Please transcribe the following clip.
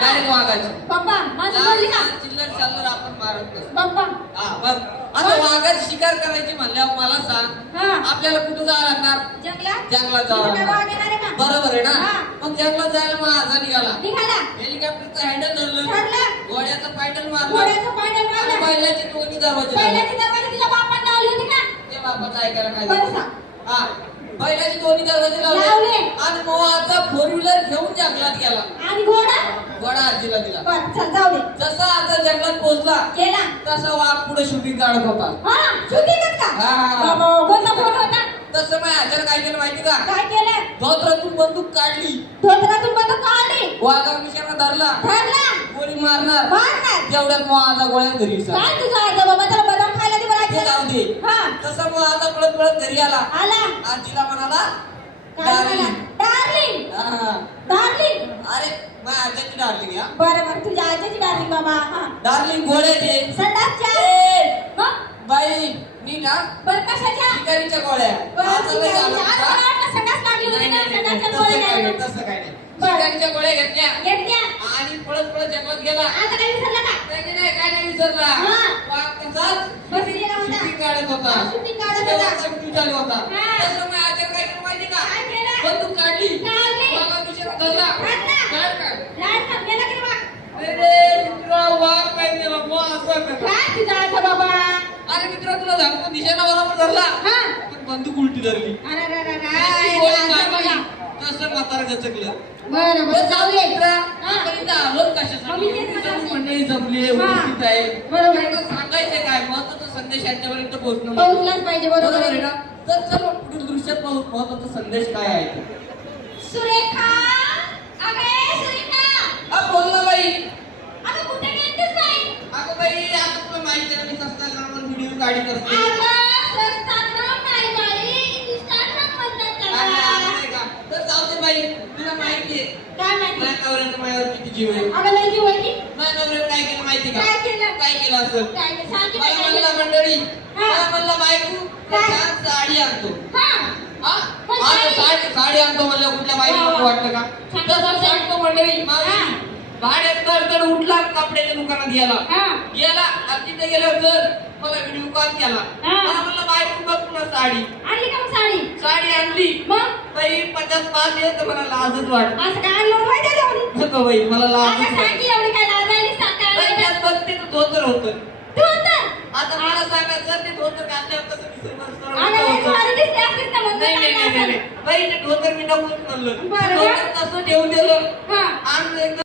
Direct वाघाची. पप्पा माझं बोलली ना चिल्लर चाललर आपण मारत नसतो. पप्पा हा बघ आता वाघाची शिकार करायची म्हणल्यावर मला सांग आपल्याला कुठं जावं लागणार? जंगलात जावं लागणार. बरोबर आहे ना? मग जंगलात जायला मग आजा निघाला. हेलिकॉप्टरचं हँडल धरलं, घोड्याचं पायडल मारलं, बैलाची दोन्ही दरवाजे ते बापाचं ऐकायला काय हा बैलाची दोन्ही दरवाजे लावले आणि मग आता फोर व्हीलर घेऊन जंगलात गेला आणि घोडा आजीला दिला. जाऊ दे. जसा आता जंगलात पोहोचला तसा वाघ पुढे शूटिंग काढत होता. तसं मग आजार काय केलं माहिती का? काय केलं? धोत्रातून बंदूक काढली, वाघा मिशाला धरला, गोळी मारणार तेवढ्यात मग आता गोळ्या घरी जाऊ दे. तसं मग आता पळत पळत घरी आला. आजीला म्हणाला अरे माझ्या आजीची डार्लिंग या बरं तुझ्या आजीची डार्लिंग बाबा. डार्लिंग घोड्याचे संडासच्या बाई नीट हा बरं कशाच्या शिकारीच्या गोळ्या. संडास लागली होती ना संडासच्या तसं गोळ्या काय नाही, तसं काय नाही. शिकारीच्या गोळ्या घेतल्या आणि पळत पळत जंगलात गेला. आता काय विसरला का? नाही काय नाही विसरला. वाघ तसाच बसलेला होता. शूटिंग काढत होता. शूटिंग काढत होता. शूटिंग चालू होता. तसं मग आचार काय केलं माहिती का? काय केलं? बंदूक काढली, वाघा मिशाला धरला. काय लाड थांबलेला की वाघ? अरे मित्रा वाघ काय केला मग असं केलं. काय तुझा आजा बाबा? अरे मित्रा तुला सांगतो निशाणा बरोबर धरला पण बंदूक उलटी धरली. तसं म्हातार गचकलं. बरं जाऊ दे. आलो कशासाठी? मंडळी जमली उपस्थित आहे. बरोबर सांगायचं काय महत्वाचा संदेश यांच्यापर्यंत पोहोचलाच पाहिजे. बरोबर आहे ना? तर चला पुढील दृश्यात पाहू महत्वाचा संदेश काय आहे. सुरेखा अगे सुरेखा बोल ना बाई. अगं कुठे गेलतीस बाई? अगं बाई आता तुला माहिती आहे मी संस्थाग्रामवर व्हिडिओ काढत असते. संस्थाग्राम नाही बाई इंस्टाग्राम म्हणतात त्याला. तर जाऊ दे बाई तुला माहिती आहे काय माहिती? माझ्या नवऱ्याच्या मायावर किती जीव आहे. अगं लय जीव आहे की? माझ्या नवऱ्याने काय केलं माहिती का? काय केलं असं काय केलं? सांग की मला काय म्हणला केलं? मंडळी मला म्हणला बायको छान साडी आणतो. साडी आणतो म्हणलं कुठल्या बाईला वाटतं का? तसं सांगतो मंडळी भाड्यात तर उठला कपड्याच्या दुकानात गेला आणि तिथे गेल्यावर जर मला व्हिडिओ कॉल केला मला म्हणलं बायको बघ तुला साडी आणली का मग साडी आणली. मग बाई 50 येत मला लाजच वाटत. असं काय आणलं माहिती आहे? नको बाई मला लाज सांगी एवढी काय लाजायली सांगायला बघते तर धोतर होतं. धोतर आता मला सांगायचं ते धोतर घातल्यावर कसं नाही बाई ते धोतर मी नकोच म्हणलं. धोतर तसं ठेवून दिलं आणि